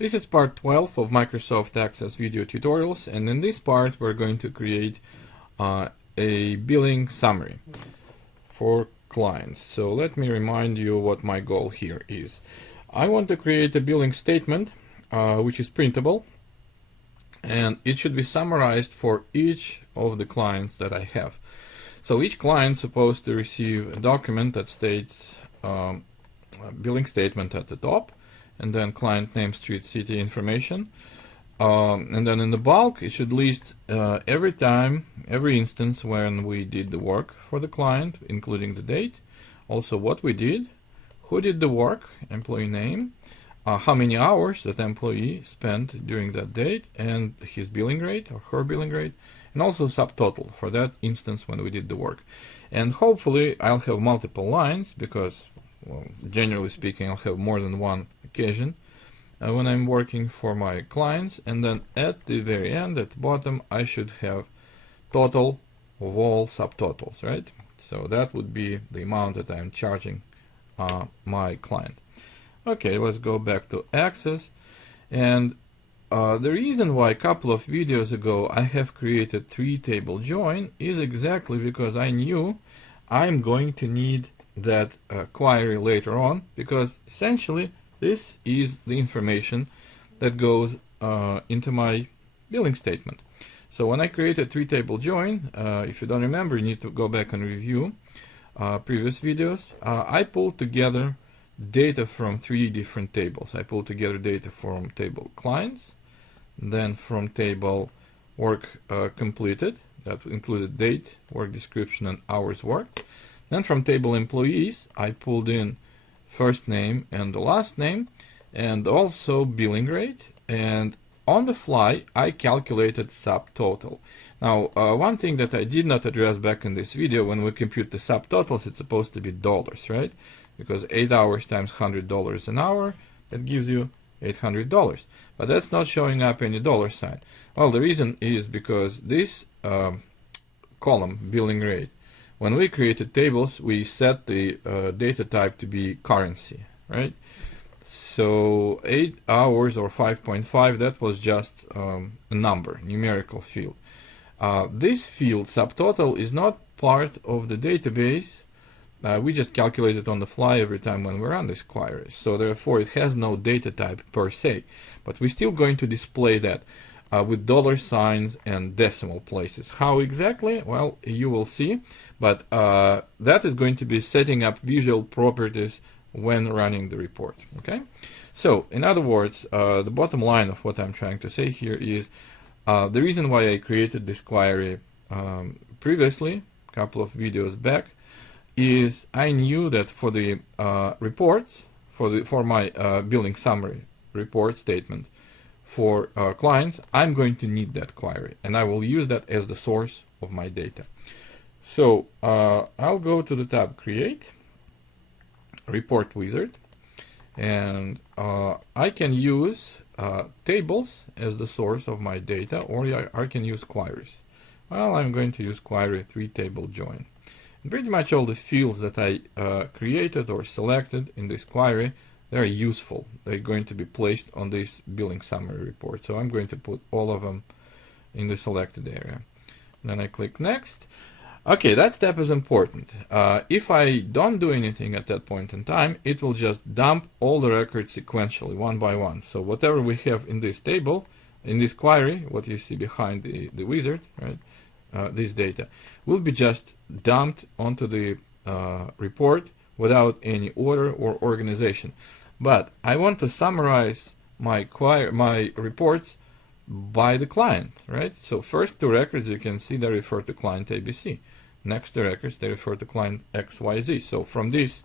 This is part 12 of Microsoft Access video tutorials, and in this part we're going to create a billing summary for clients. So let me remind you what my goal here is. I want to create a billing statement which is printable, and it should be summarized for each of the clients that I have. So each client is supposed to receive a document that states a billing statement at the top, and then client name, street, city information, and then in the bulk it should list every instance when we did the work for the client, including the date, also what we did, who did the work, employee name, how many hours that employee spent during that date, and his billing rate or her billing rate, and also subtotal for that instance when we did the work. And hopefully I'll have multiple lines because, well, generally speaking, I'll have more than one occasion when I'm working for my clients. And then at the very end, at the bottom, I should have total of all subtotals, right? So that would be the amount that I'm charging my client. Okay, let's go back to Access. And the reason why a couple of videos ago I have created 3-table join is exactly because I knew I'm going to need that query later on, because essentially this is the information that goes into my billing statement. So when I created 3-table join, if you don't remember, you need to go back and review previous videos. I pulled together data from 3 different tables. I pulled together data from table clients, then from table work completed, that included date, work description, and hours worked. Then from table employees, I pulled in first name and the last name, and also billing rate. And on the fly, I calculated subtotal. Now, one thing that I did not address back in this video, when we compute the subtotals, it's supposed to be dollars, right? Because 8 hours times $100 an hour, that gives you $800. But that's not showing up any dollar sign. Well, the reason is because this column, billing rate, when we created tables, we set the data type to be currency, right? So 8 hours or 5.5, that was just a number, numerical field. This field, subtotal, is not part of the database. We just calculate it on the fly every time when we run this query. So therefore it has no data type per se. But we're still going to display that with dollar signs and decimal places. How exactly? Well, you will see. But that is going to be setting up visual properties when running the report. Okay. So in other words, the bottom line of what I'm trying to say here is the reason why I created this query previously, a couple of videos back, is I knew that for the reports, for my billing summary report statement for clients, I'm going to need that query, and I will use that as the source of my data. So I'll go to the tab Create, Report Wizard, and I can use tables as the source of my data, or I can use queries. Well, I'm going to use query 3-table join. And pretty much all the fields that I created or selected in this query, they're useful. They're going to be placed on this billing summary report. So I'm going to put all of them in the selected area. And then I click Next. Okay, that step is important. If I don't do anything at that point in time, it will just dump all the records sequentially, one by one. So whatever we have in this table, in this query, what you see behind the wizard, right? This data will be just dumped onto the report without any order or organization. But I want to summarize my reports by the client, right? So first 2 records, you can see they refer to client ABC. Next 2 records, they refer to client XYZ. So from this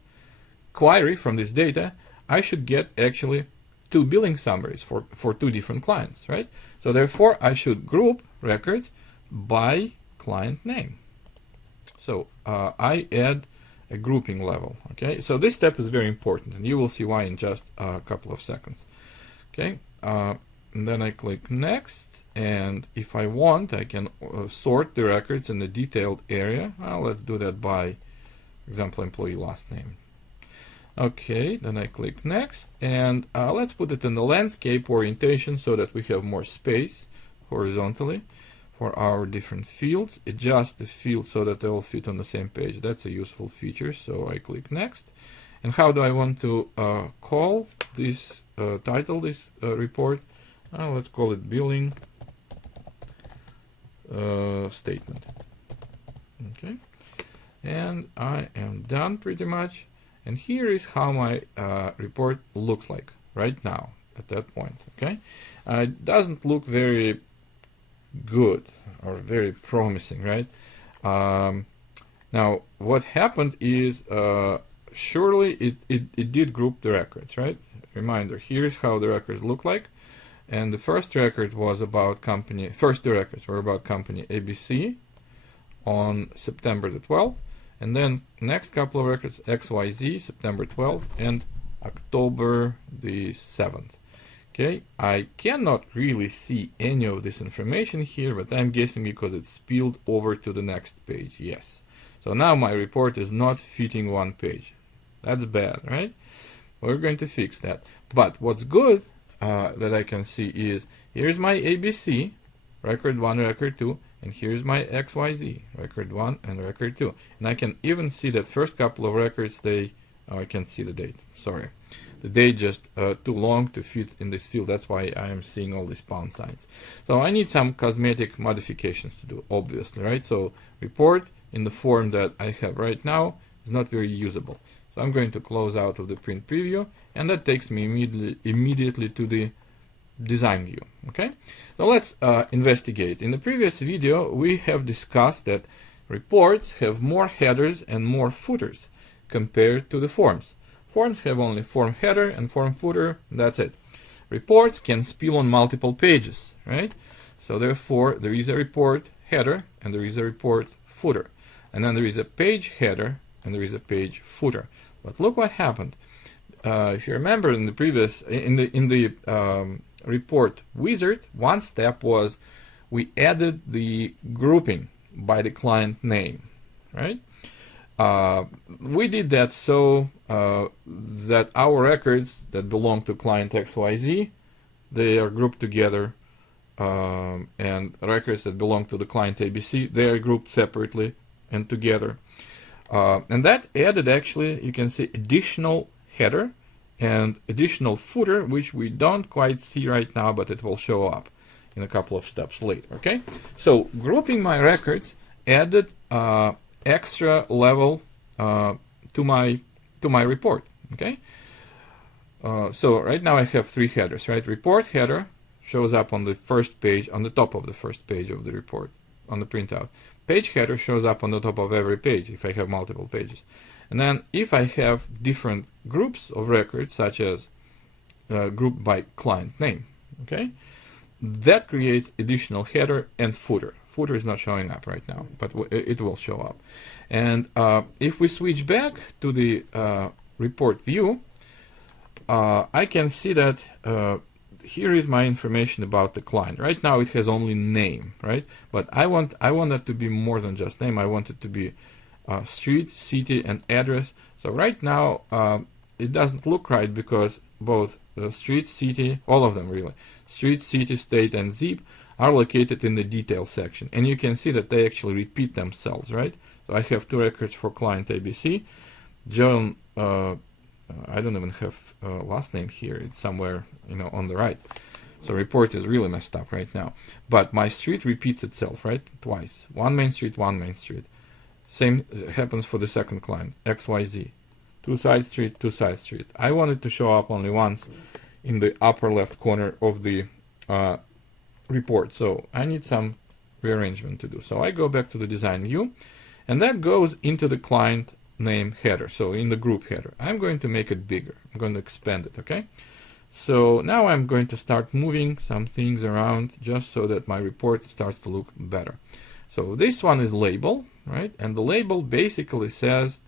query, from this data, I should get actually 2 billing summaries for 2 different clients, right? So therefore, I should group records by client name. So I add a grouping level. Okay, so this step is very important, and you will see why in just a couple of seconds. Okay, and then I click Next, and if I want, I can sort the records in the detailed area. Well, let's do that by example employee last name. Okay, then I click next, and let's put it in the landscape orientation so that we have more space horizontally for our different fields. Adjust the field so that they all fit on the same page. That's a useful feature, so I click next. And how do I want to call this, title this report? Let's call it billing statement. Okay, and I am done pretty much. And here is how my report looks like right now at that point. Okay, it doesn't look very good or very promising, right? Now, what happened is surely it did group the records, right? Reminder: here's how the records look like, and the first record was about company. First, the records were about company ABC on September the 12th. And then next couple of records, XYZ, September 12th and October the 7th. Okay, I cannot really see any of this information here, but I'm guessing because it's spilled over to the next page. Yes. So now my report is not fitting one page. That's bad, right? We're going to fix that. But what's good that I can see is here's my ABC, record 1, record 2. And here's my XYZ, record 1 and record 2. And I can even see that first couple of records, I can see the date, sorry. The date just too long to fit in this field, that's why I am seeing all these pound signs. So I need some cosmetic modifications to do, obviously, right? So report in the form that I have right now is not very usable. So I'm going to close out of the print preview, and that takes me immediately to the design view. Okay, so let's investigate. In the previous video we have discussed that reports have more headers and more footers compared to the forms. Forms have only form header and form footer, that's it. Reports can spill on multiple pages, right? So therefore there is a report header and there is a report footer, and then there is a page header and there is a page footer. But look what happened. If you remember in the previous in the report wizard, one step was we added the grouping by the client name, right? We did that so that our records that belong to client XYZ, they are grouped together, and records that belong to the client ABC, they are grouped separately and together. And that added, actually, you can see additional header and additional footer, which we don't quite see right now, but it will show up in a couple of steps later. Okay, so grouping my records added extra level to my report. Okay, so right now I have 3 headers, right? Report header shows up on the first page, on the top of the first page of the report on the printout. Page header shows up on the top of every page if I have multiple pages. And then if I have different groups of records, such as grouped by client name, okay, that creates additional header and footer. Footer is not showing up right now, but it will show up. And if we switch back to the report view, I can see that here is my information about the client. Right now it has only name, right? But I want it to be more than just name. I want it to be street, city, and address. So right now it doesn't look right because both the street, city, all of them really, street, city, state, and zip are located in the detail section. And you can see that they actually repeat themselves, right? So I have 2 records for client ABC. John, I don't even have last name here. It's somewhere, on the right. So report is really messed up right now. But my street repeats itself, right? Twice. One main street, one main street. Same happens for the second client, XYZ. 2 side street, 2 side street. I want it to show up only once in the upper left corner of the report. So I need some rearrangement to do. So I go back to the design view, and that goes into the client name header. So in the group header, I'm going to make it bigger. I'm going to expand it, okay? So now I'm going to start moving some things around just so that my report starts to look better. So this one is label, right? And the label basically says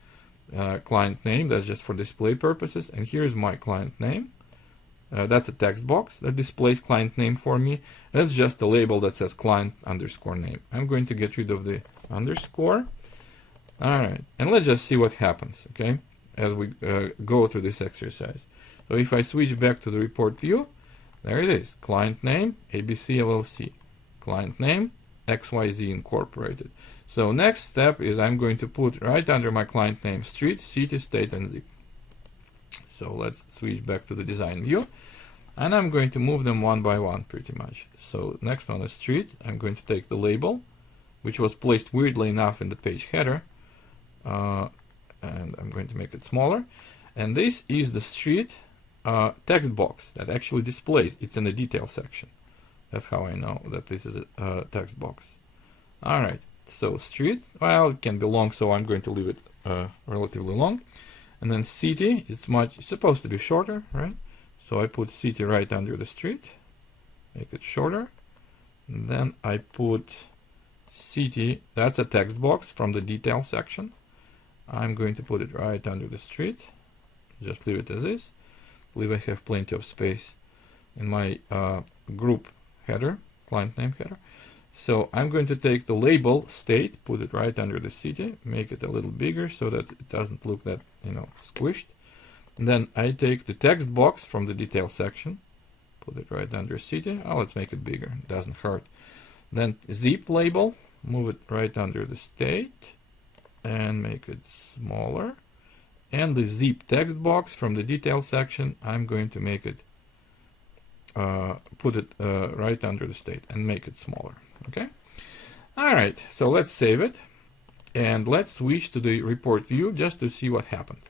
client name. That's just for display purposes. And here's my client name. That's a text box that displays client name for me. That's just a label that says client underscore name. I'm going to get rid of the underscore. All right, and let's just see what happens. Okay, as we go through this exercise. So if I switch back to the report view, there it is, client name, ABC LLC, client name, XYZ Incorporated. So next step is I'm going to put right under my client name street, city, state, and zip. So let's switch back to the design view, and I'm going to move them one by one pretty much. So next one is street. I'm going to take the label, which was placed weirdly enough in the page header, and I'm going to make it smaller. And this is the street text box that actually displays. It's in the detail section. That's how I know that this is a text box. Alright, so street, well, it can be long, so I'm going to leave it relatively long. And then city, it's supposed to be shorter, right? So I put city right under the street, make it shorter. And then I put city, that's a text box from the detail section. I'm going to put it right under the street. Just leave it as is. I believe I have plenty of space in my group header, client name header. So I'm going to take the label state, put it right under the city, make it a little bigger so that it doesn't look that, squished. And then I take the text box from the detail section, put it right under city. Oh, let's make it bigger, it doesn't hurt. Then zip label, move it right under the state and make it smaller. And the zip text box from the detail section, I'm going to make it, put it right under the state and make it smaller. Okay. All right. So let's save it, and let's switch to the report view just to see what happened.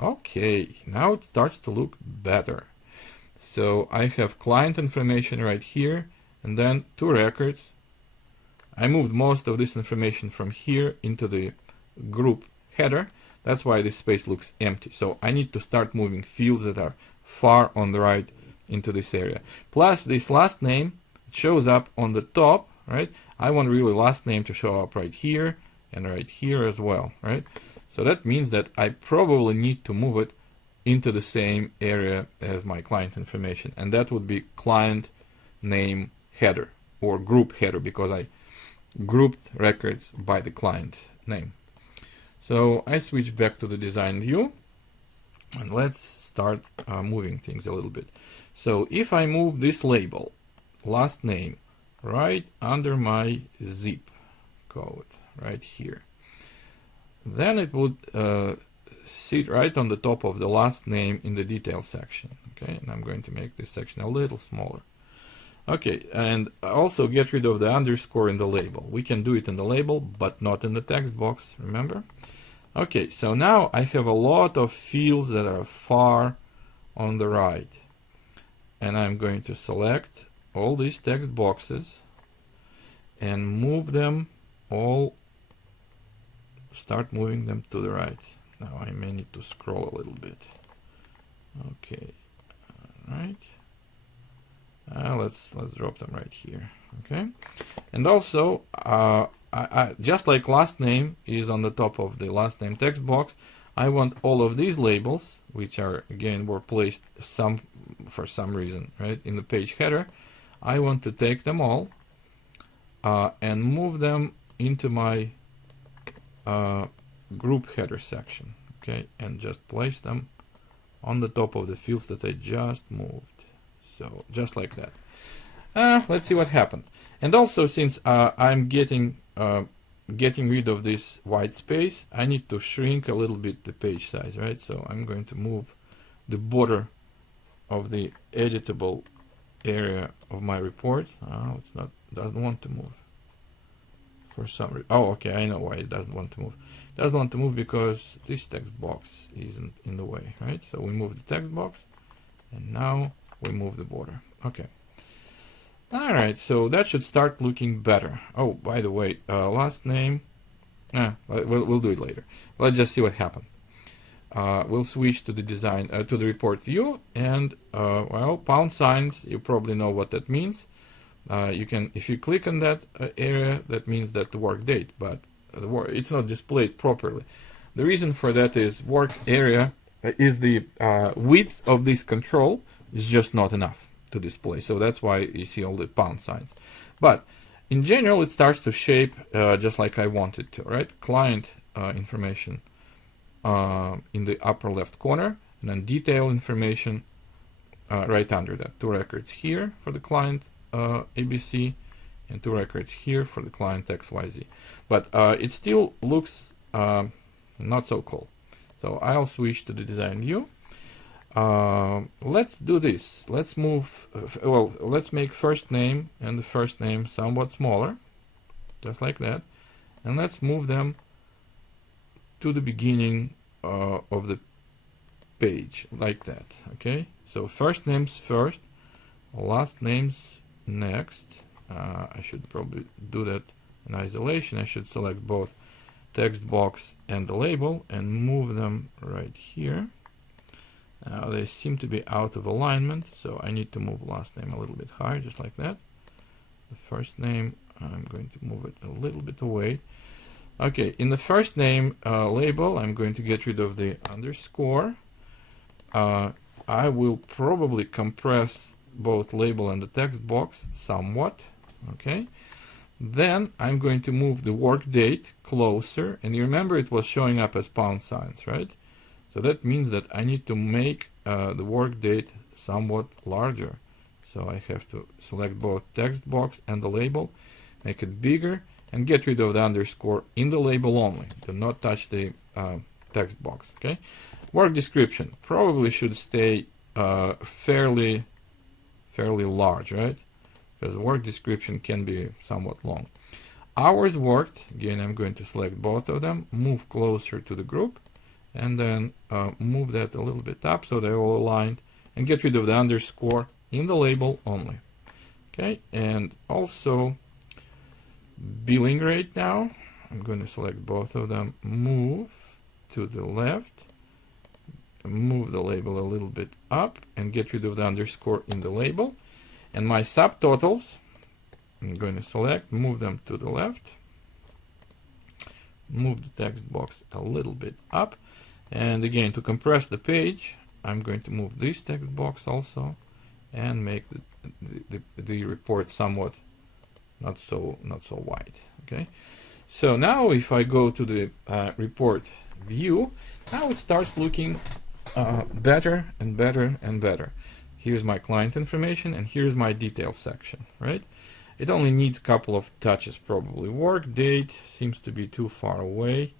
Okay. Now it starts to look better. So I have client information right here, and then 2 records. I moved most of this information from here into the group header. That's why this space looks empty. So I need to start moving fields that are far on the right into this area. Plus this last name shows up on the top, right? I want really last name to show up right here and right here as well, right? So that means that I probably need to move it into the same area as my client information, and that would be client name header or group header, because I grouped records by the client name. So I switch back to the design view, and let's start moving things a little bit. So if I move this label, last name, right under my zip code, right here, then it would sit right on the top of the last name in the detail section. Okay, and I'm going to make this section a little smaller. Okay, and also get rid of the underscore in the label. We can do it in the label, but not in the text box, remember? Okay, so now I have a lot of fields that are far on the right. And I'm going to select all these text boxes and move them all, start moving them to the right. Now I may need to scroll a little bit. Okay, all right. Let's drop them right here. Okay, and also I just like last name is on the top of the last name text box, I want all of these labels, which are again were placed for some reason right in the page header. I want to take them all and move them into my group header section. Okay, and just place them on the top of the fields that I just moved. So just like that. Let's see what happened. And also, since I'm getting rid of this white space, I need to shrink a little bit the page size, right? So I'm going to move the border of the editable area of my report. It's not, doesn't want to move for some reason. Oh, okay, I know why it doesn't want to move. It doesn't want to move because this text box isn't in the way, right? So we move the text box, and now we move the border. Okay. All right, so that should start looking better. Oh, by the way, last name. We'll do it later. Let's just see what happened. We'll switch to the design to the report view, and well, pound signs. You probably know what that means. You can, if you click on that area, that means that the work date, but it's not displayed properly. The reason for that is work area is the width of this control is just not enough to display, so that's why you see all the pound signs. But in general, it starts to shape just like I want it to, right? Client information in the upper left corner, and then detail information right under that. 2 records here for the client ABC, and 2 records here for the client XYZ. But it still looks not so cool. So I'll switch to the design view. Let's do this. Let's move, let's make first name and the first name somewhat smaller, just like that. And let's move them to the beginning of the page, like that. Okay, so first names first, last names next. I should probably do that in isolation. I should select both text box and the label and move them right here. Now they seem to be out of alignment, so I need to move last name a little bit higher, just like that. The first name, I'm going to move it a little bit away. Okay, in the first name label, I'm going to get rid of the underscore. I will probably compress both label and the text box somewhat. Okay, then I'm going to move the work date closer, and you remember it was showing up as pound signs, right? So that means that I need to make the work date somewhat larger. So I have to select both text box and the label, make it bigger, and get rid of the underscore in the label only. Do not touch the text box. Okay. Work description probably should stay fairly large, right? Because work description can be somewhat long. Hours worked, again, I'm going to select both of them, move closer to the group, and then move that a little bit up so they're all aligned, and get rid of the underscore in the label only. Okay, and also billing rate now. I'm going to select both of them, move to the left, move the label a little bit up, and get rid of the underscore in the label. And my subtotals, I'm going to select, move them to the left, move the text box a little bit up, and again, to compress the page, I'm going to move this text box also and make the report somewhat not so wide. Okay, so now if I go to the report view, now it starts looking better and better and better. Here's my client information, and here's my detail section, right? It only needs a couple of touches probably. Work date seems to be too far away.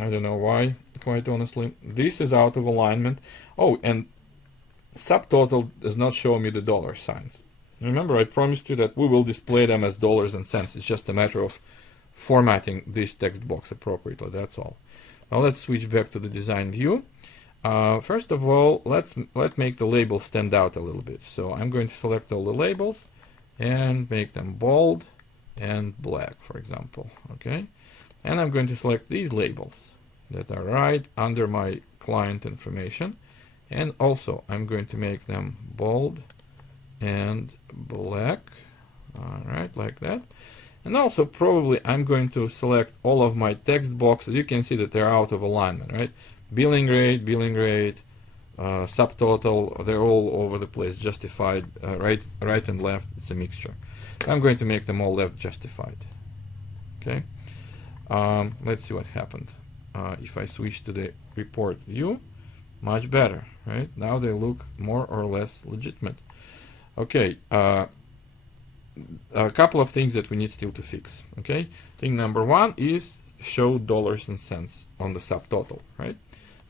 I don't know why, quite honestly. This is out of alignment. Oh, and subtotal does not show me the dollar signs. Remember, I promised you that we will display them as dollars and cents. It's just a matter of formatting this text box appropriately, that's all. Now let's switch back to the design view. First of all, let's make the label stand out a little bit. So I'm going to select all the labels and make them bold and black, for example. Okay, and I'm going to select these labels that are right under my client information, and also I'm going to make them bold and black. All right, like that. And also probably I'm going to select all of my text boxes. You can see that they're out of alignment, right? Billing rate, subtotal, they're all over the place, justified, right and left, it's a mixture. I'm going to make them all left justified. Okay, let's see what happened. If I switch to the report view, much better, right? Now they look more or less legitimate. Okay, a couple of things that we need still to fix. Okay, thing number one is show dollars and cents on the subtotal, right?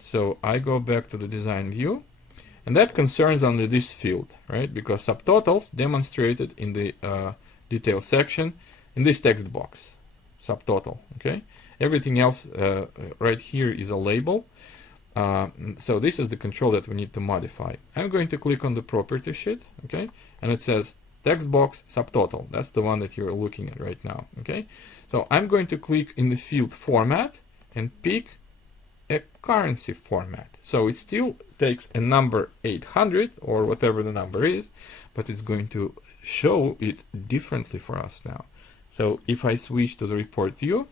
So I go back to the design view, and that concerns only this field, right? Because subtotals demonstrated in the detail section in this text box, subtotal. Okay, everything else right here is a label. So this is the control that we need to modify. I'm going to click on the property sheet, okay, and it says text box subtotal. That's the one that you're looking at right now. Okay, so I'm going to click in the field format and pick a currency format. So it still takes a number 800 or whatever the number is, but it's going to show it differently for us now. So if I switch to the report view,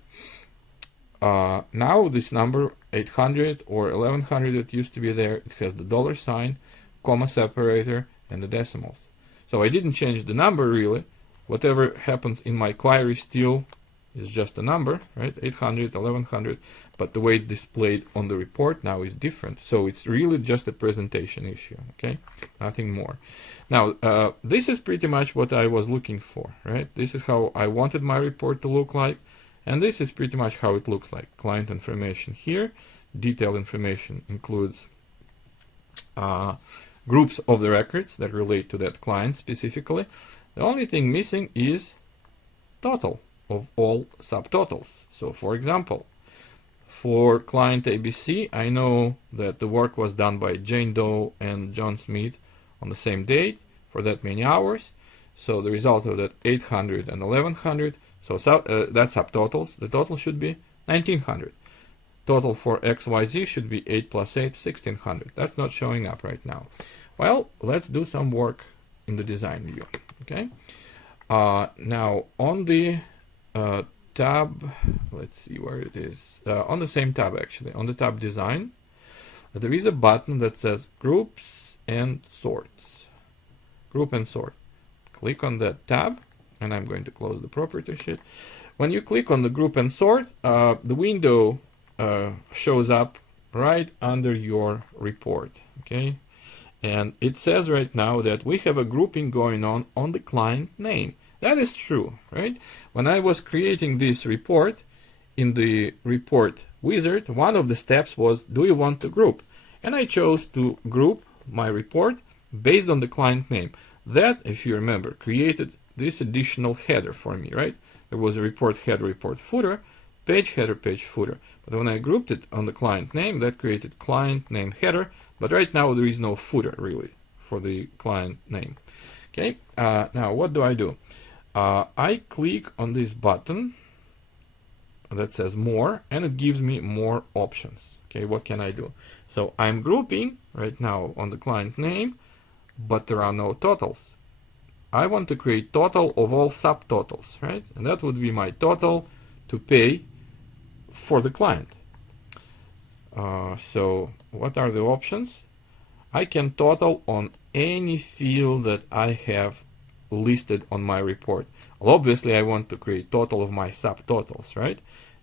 now this number 800 or 1100 that used to be there, it has the dollar sign, comma separator, and the decimals. So I didn't change the number really. Whatever happens in my query still is just a number, right? 800, 1100, but the way it's displayed on the report now is different. So it's really just a presentation issue, okay? Nothing more. Now, this is pretty much what I was looking for, right? This is how I wanted my report to look like, and this is pretty much how it looks like. Client information here, detailed information includes groups of the records that relate to that client specifically. The only thing missing is total of all subtotals. So for example, for client ABC, I know that the work was done by Jane Doe and John Smith on the same date for that many hours. So the result of that 800 and 1100. So that's subtotals. The total should be 1900. Total for XYZ should be 8 plus 8, 1600. That's not showing up right now. Well, let's do some work in the design view. Okay. Now on the tab, let's see where it is. On the same tab actually, on the tab design, there is a button that says groups and sorts. Group and sort. Click on that tab, and I'm going to close the property sheet. When you click on the group and sort, the window shows up right under your report. Okay. And it says right now that we have a grouping going on the client name. That is true, right? When I was creating this report, in the report wizard, one of the steps was, do you want to group? And I chose to group my report based on the client name. That, if you remember, created this additional header for me, right? There was a report header, report footer, page header, page footer. But when I grouped it on the client name, that created client name header. But right now there is no footer really for the client name. Okay, now what do? I click on this button that says more, and it gives me more options. Okay, what can I do? So I'm grouping right now on the client name, but there are no totals. I want to create total of all subtotals, right? And that would be my total to pay for the client. So what are the options? I can total on any field that I have listed on my report. Well, obviously I want to create total of my subtotals, right?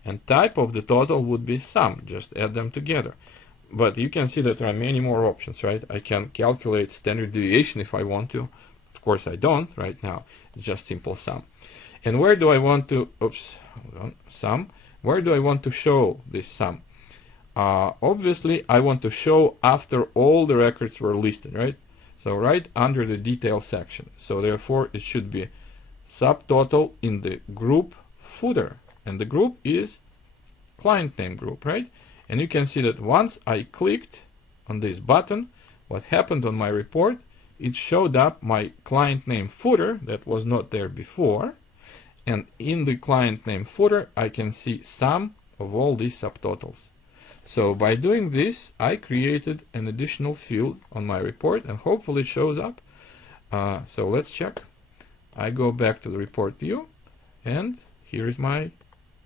And type of the total would be sum, just add them together. But you can see that there are many more options, right? I can calculate standard deviation if I want to. Of course I don't right now, it's just simple sum. And where do I want to, sum, where do I want to show this sum? Obviously I want to show after all the records were listed, right? So right under the detail section. So therefore it should be subtotal in the group footer, and the group is client name group, right? And you can see that once I clicked on this button, what happened on my report, it showed up my client name footer that was not there before, and in the client name footer I can see sum of all these subtotals. So by doing this, I created an additional field on my report, and hopefully it shows up. So let's check. I go back to the report view, and here is my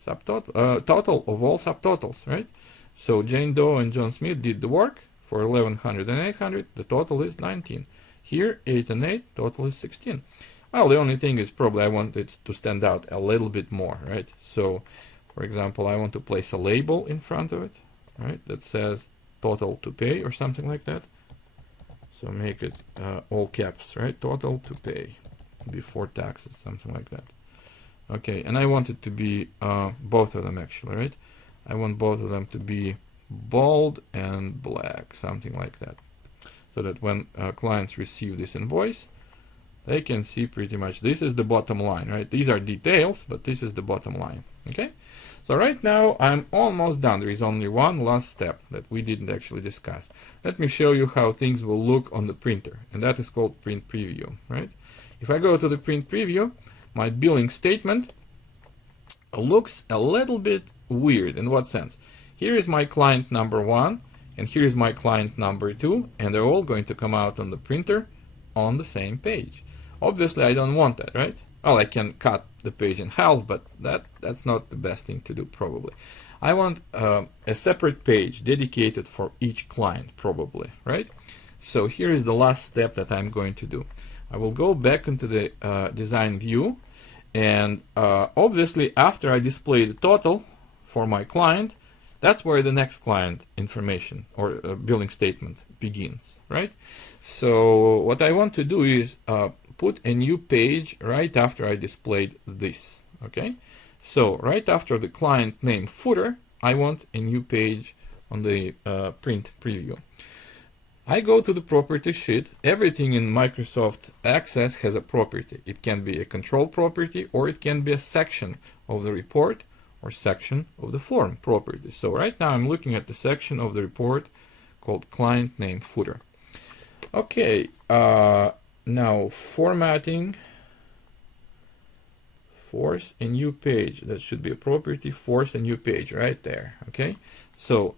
subtotal, total of all subtotals, right? So Jane Doe and John Smith did the work for 1100 and 800. The total is 19. Here, 8 and 8, total is 16. Well, the only thing is probably I want it to stand out a little bit more, right? So, for example, I want to place a label in front of it, right, that says total to pay or something like that. So make it all caps, right? Total to pay before taxes, something like that. Okay, and I want it to be both of them actually, right? I want both of them to be bold and black, something like that. So that when clients receive this invoice, they can see pretty much this is the bottom line, right? These are details, but this is the bottom line, okay? So right now I'm almost done. There is only one last step that we didn't actually discuss. Let me show you how things will look on the printer, and that is called print preview, right? If I go to the print preview, my billing statement looks a little bit weird. In what sense? Here is my client number 1, and here is my client number 2, and they're all going to come out on the printer on the same page. Obviously I don't want that, right? Well, I can cut the page in half, but that's not the best thing to do probably. I want a separate page dedicated for each client probably, right? So here is the last step that I'm going to do. I will go back into the design view, And obviously, after I display the total for my client, that's where the next client information or billing statement begins, right? So what I want to do is put a new page right after I displayed this, okay? So right after the client name footer, I want a new page on the print preview. I go to the property sheet. Everything in Microsoft Access has a property. It can be a control property, or it can be a section of the report or section of the form property. So right now I'm looking at the section of the report called client name footer. Okay, now formatting, force a new page. That should be a property, force a new page right there. Okay, so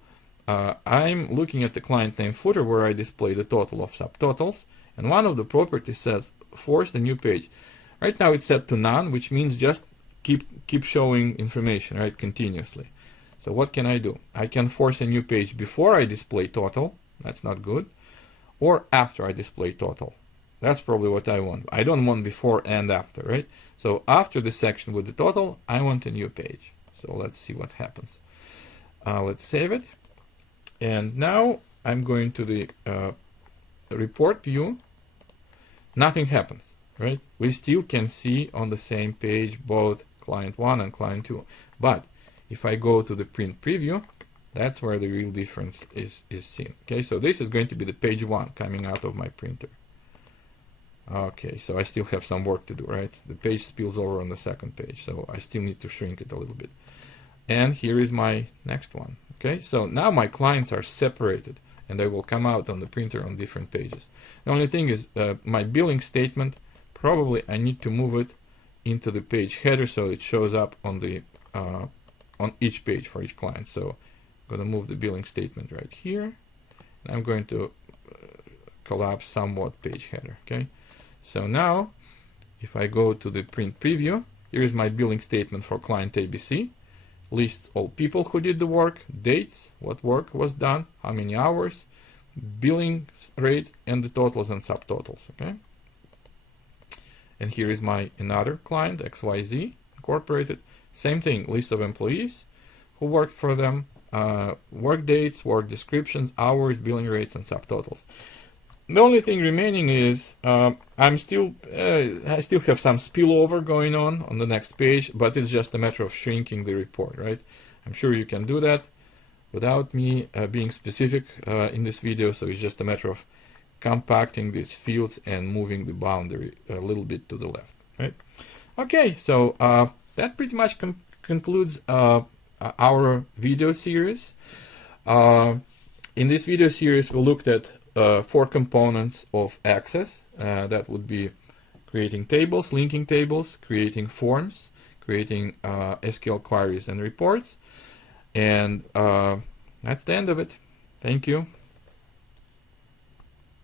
I'm looking at the client name footer where I display the total of subtotals, and one of the properties says force the new page. Right now it's set to none, which means just keep showing information, right, continuously. So what can I do? I can force a new page before I display total. That's not good. Or after I display total. That's probably what I want. I don't want before and after, right? So after the section with the total, I want a new page. So let's see what happens. Let's save it. And now I'm going to the report view. Nothing happens, right? We still can see on the same page both client 1 and client 2. But if I go to the print preview, that's where the real difference is seen. Okay, so this is going to be the page 1 coming out of my printer. Okay, so I still have some work to do, right? The page spills over on the second page, so I still need to shrink it a little bit. And here is my next one. Okay, so now my clients are separated and they will come out on the printer on different pages. The only thing is my billing statement, probably I need to move it into the page header so it shows up on the on each page for each client. So I'm going to move the billing statement right here, and I'm going to collapse somewhat page header. Okay, so now if I go to the print preview, here is my billing statement for client ABC. Lists all people who did the work, dates, what work was done, how many hours, billing rate, and the totals and subtotals. Okay, and here is my another client, XYZ Incorporated. Same thing, list of employees who worked for them, work dates, work descriptions, hours, billing rates, and subtotals. The only thing remaining is I still have some spillover going on the next page, but it's just a matter of shrinking the report, right? I'm sure you can do that without me being specific in this video, so it's just a matter of compacting these fields and moving the boundary a little bit to the left, right? Okay, so that pretty much concludes our video series. In this video series, we looked at 4 components of Access. That would be creating tables, linking tables, creating forms, creating SQL queries and reports. And that's the end of it. Thank you.